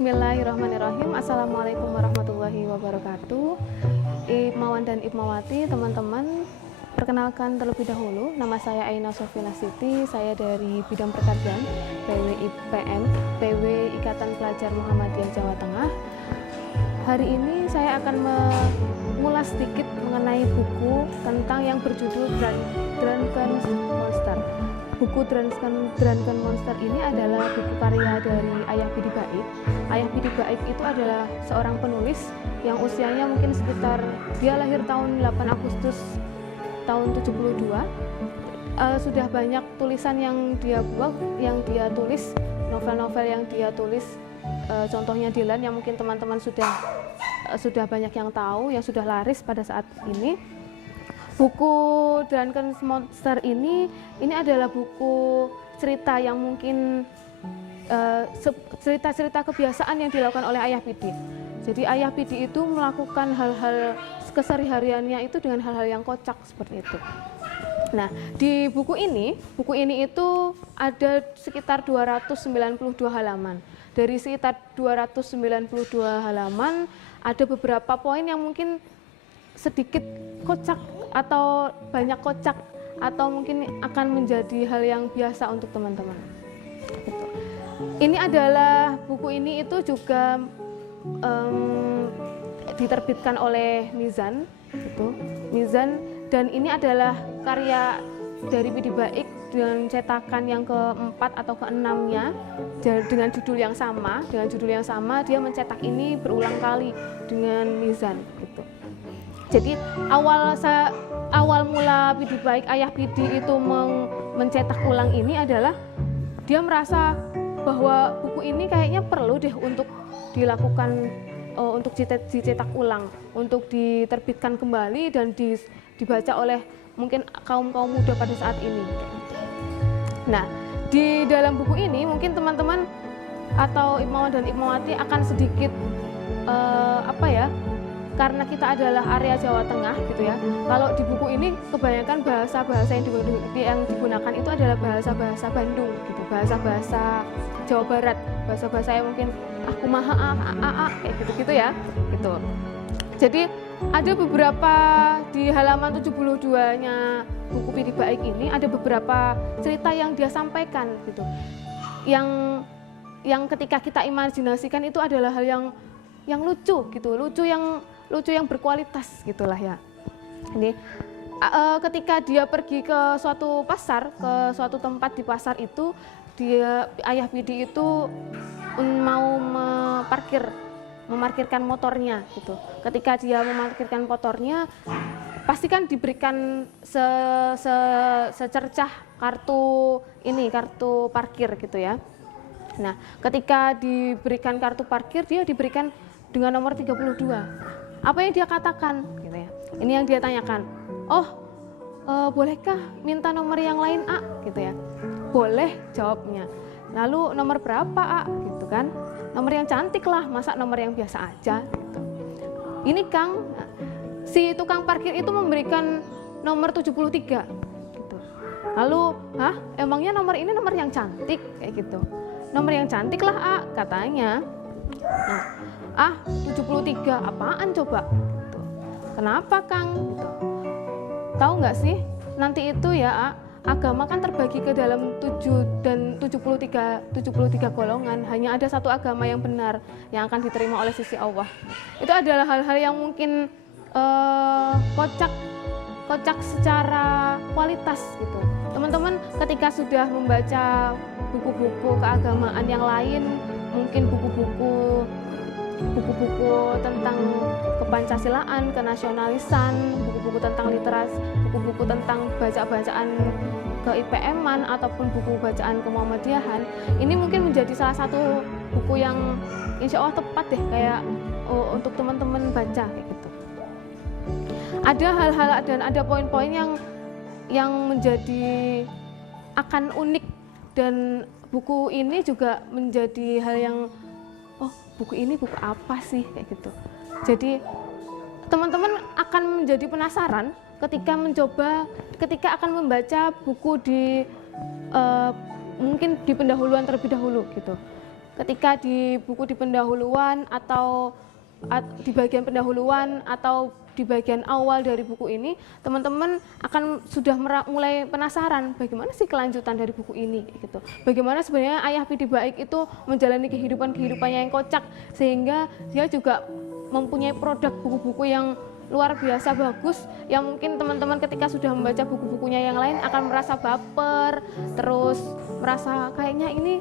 Bismillahirrahmanirrahim. Assalamualaikum warahmatullahi wabarakatuh. Ibmawan dan Ibmawati, teman-teman, perkenalkan terlebih dahulu, nama saya Aina Sofina Siti, saya dari bidang perkajian PW IPM, PW Ikatan Pelajar Muhammadiyah Jawa Tengah. Hari ini saya akan mengulas sedikit mengenai buku tentang yang berjudul Drunken Monster. Buku Drunken Monster ini adalah buku karya dari Ayah Bidi Baik. Ayah Bidi Baik itu adalah seorang penulis yang usianya mungkin sekitar, dia lahir tahun 8 Agustus tahun 72. Sudah banyak tulisan yang dia buat, yang dia tulis, novel-novel yang dia tulis. Contohnya Dylan yang mungkin teman-teman sudah banyak yang tahu, yang sudah laris pada saat ini. Buku Drunken Monster ini adalah buku cerita yang mungkin cerita-cerita kebiasaan yang dilakukan oleh Ayah Bidi. Jadi Ayah Bidi itu melakukan hal-hal kesehariannya itu dengan hal-hal yang kocak seperti itu. Nah, di buku ini itu ada sekitar 292 halaman. Dari sekitar 292 halaman, ada beberapa poin yang mungkin sedikit kocak atau banyak kocak atau mungkin akan menjadi hal yang biasa untuk teman-teman. Ini adalah buku ini itu juga diterbitkan oleh Mizan, Mizan, dan ini adalah karya dari Bidi Baik dengan cetakan yang keempat atau keenamnya dengan judul yang sama. Dengan judul yang sama dia mencetak ini berulang kali dengan Mizan gitu. Jadi awal mula Bidi Baik, Ayah Bidi itu mencetak ulang ini adalah dia merasa bahwa buku ini kayaknya perlu deh untuk dilakukan, untuk dicetak ulang, untuk diterbitkan kembali dan dibaca oleh mungkin kaum muda pada saat ini. Nah, di dalam buku ini mungkin teman-teman atau Ibmawan dan Ibmawati akan sedikit karena kita adalah area Jawa Tengah gitu ya. Kalau di buku ini kebanyakan bahasa-bahasa yang digunakan itu adalah bahasa-bahasa Bandung gitu, bahasa-bahasa Jawa Barat, bahasa-bahasa yang mungkin aku maha kayak gitu-gitu ya, gitu. Jadi ada beberapa di halaman 72-nya buku Bidi Baik ini ada beberapa cerita yang dia sampaikan gitu. Yang ketika kita imajinasikan itu adalah hal yang lucu gitu, lucu yang berkualitas gitulah ya. Ini ketika dia pergi ke suatu pasar, ke suatu tempat di pasar itu, Ayah Bidi itu mau memarkirkan motornya gitu. Ketika dia memarkirkan motornya, pasti kan diberikan secercah kartu parkir gitu ya. Nah, ketika diberikan kartu parkir, dia diberikan dengan nomor 32. Apa yang dia katakan gitu ya. Ini yang dia tanyakan. Bolehkah minta nomor yang lain, A? Gitu ya. Boleh, jawabnya. Lalu nomor berapa, A? Gitu kan. Nomor yang cantik lah, masa nomor yang biasa aja gitu. Ini Kang, si tukang parkir itu memberikan nomor 73 gitu. Lalu, emangnya nomor ini nomor yang cantik kayak gitu. Nomor yang cantik lah, A, katanya. Nah, 73 apaan coba? Gitu. Kenapa Kang? Gitu. Tahu nggak sih, nanti itu ya, agama kan terbagi ke dalam 73 golongan. Hanya ada satu agama yang benar yang akan diterima oleh sisi Allah. Itu adalah hal-hal yang mungkin kocak secara kualitas gitu. Teman-teman ketika sudah membaca buku-buku keagamaan yang lain, mungkin buku-buku tentang kepancasilaan, kenasionalisan, buku-buku tentang literasi, buku-buku tentang bacaan ke IPM-an ataupun buku bacaan ke Muhammadiyahan, ini mungkin menjadi salah satu buku yang insya Allah tepat deh kayak untuk teman-teman baca kayak gitu. Ada hal-hal dan ada poin-poin yang menjadi akan unik, dan buku ini juga menjadi hal yang buku ini buku apa sih kayak gitu. Jadi teman-teman akan menjadi penasaran ketika akan membaca buku di mungkin di pendahuluan terlebih dahulu gitu. ketika di buku di pendahuluan atau di bagian pendahuluan atau di bagian awal dari buku ini, teman-teman akan sudah mulai penasaran bagaimana sih kelanjutan dari buku ini gitu. Bagaimana sebenarnya Ayah Pidi Baik itu menjalani kehidupannya yang kocak, sehingga dia juga mempunyai produk buku-buku yang luar biasa bagus, yang mungkin teman-teman ketika sudah membaca buku-bukunya yang lain akan merasa baper, terus merasa kayaknya ini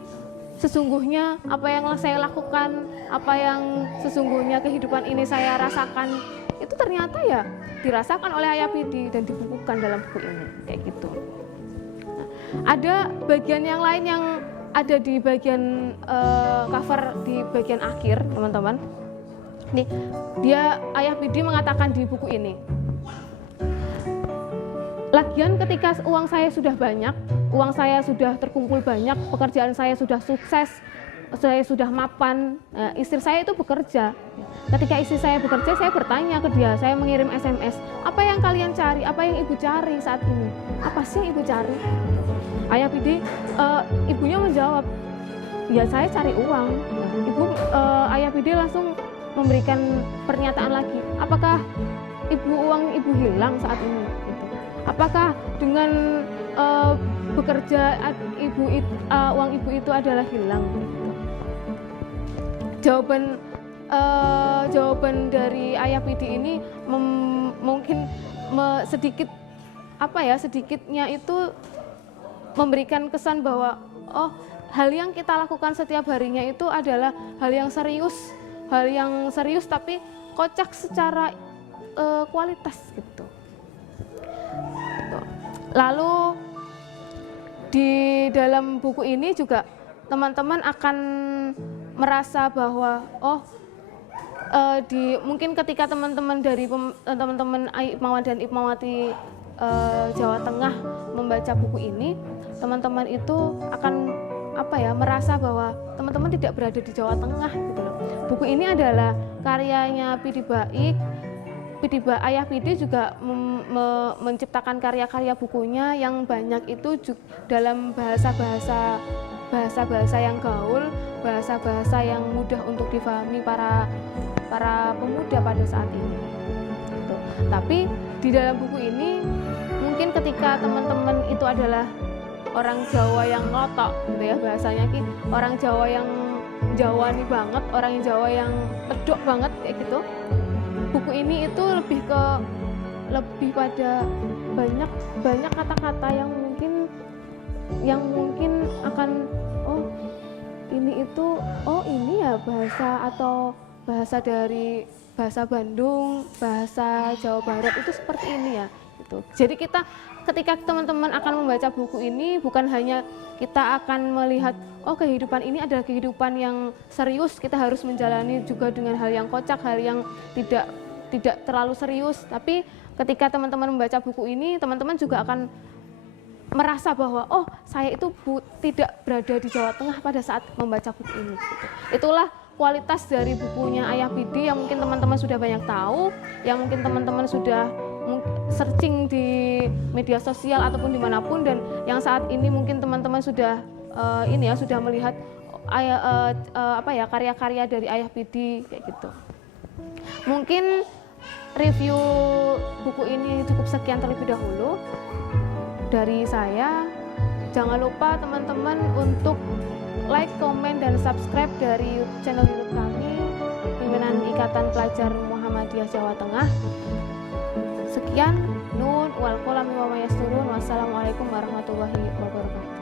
sesungguhnya apa yang saya lakukan, apa yang sesungguhnya kehidupan ini saya rasakan, itu ternyata ya dirasakan oleh Ayah Pidi dan dibukukan dalam buku ini, kayak gitu. Nah, ada bagian yang lain yang ada di bagian cover di bagian akhir, teman-teman. Nih, Ayah Pidi mengatakan di buku ini, lagian ketika uang saya sudah banyak, uang saya sudah terkumpul banyak, pekerjaan saya sudah sukses, saya sudah mapan, istri saya itu bekerja. Ketika istri saya bekerja, saya bertanya ke dia, saya mengirim SMS, apa yang kalian cari, apa yang ibu cari saat ini? Apa sih yang ibu cari? Ayah Pidi, ibunya menjawab, ya saya cari uang. Ayah Pidi langsung memberikan pernyataan lagi, apakah uang ibu hilang saat ini? Apakah dengan bekerja uang ibu itu adalah hilang? Jawaban dari Ayah Pidi ini mungkin sedikitnya itu memberikan kesan bahwa hal yang kita lakukan setiap harinya itu adalah hal yang serius tapi kocak secara kualitas gitu. Lalu di dalam buku ini juga teman-teman akan merasa bahwa mungkin ketika teman-teman Ipmawan dan Ipmawati Jawa Tengah membaca buku ini, teman-teman itu akan merasa bahwa teman-teman tidak berada di Jawa Tengah gitu loh. Buku ini adalah karyanya Pidi Baik. Ayah Pidi juga menciptakan karya-karya bukunya yang banyak itu dalam bahasa-bahasa yang gaul, bahasa-bahasa yang mudah untuk difahami para pemuda pada saat ini. Gitu. Tapi di dalam buku ini mungkin ketika teman-teman itu adalah orang Jawa yang ngotok, gitu ya bahasanya, orang Jawa yang Jawani banget, orang Jawa yang pedok banget kayak gitu. Buku ini itu lebih pada banyak kata-kata yang mungkin akan ini ya bahasa dari bahasa Bandung, bahasa Jawa Barat itu seperti ini ya gitu. Jadi ketika teman-teman akan membaca buku ini, bukan hanya kita akan melihat kehidupan ini adalah kehidupan yang serius, kita harus menjalani juga dengan hal yang kocak, hal yang tidak terlalu serius, tapi ketika teman-teman membaca buku ini, teman-teman juga akan merasa bahwa saya itu tidak berada di Jawa Tengah pada saat membaca buku ini gitu. Itulah kualitas dari bukunya Ayah Pidi yang mungkin teman-teman sudah banyak tahu, yang mungkin teman-teman sudah searching di media sosial ataupun dimanapun, dan yang saat ini mungkin teman-teman sudah sudah melihat karya-karya dari Ayah Pidi kayak gitu. Mungkin review buku ini cukup sekian terlebih dahulu dari saya. Jangan lupa teman-teman untuk like, komen, dan subscribe dari channel YouTube kami, Pimpinan Ikatan Pelajar Muhammadiyah Jawa Tengah. Sekian, nun wal qalami wa ma yasturun. Wassalamualaikum warahmatullahi wabarakatuh.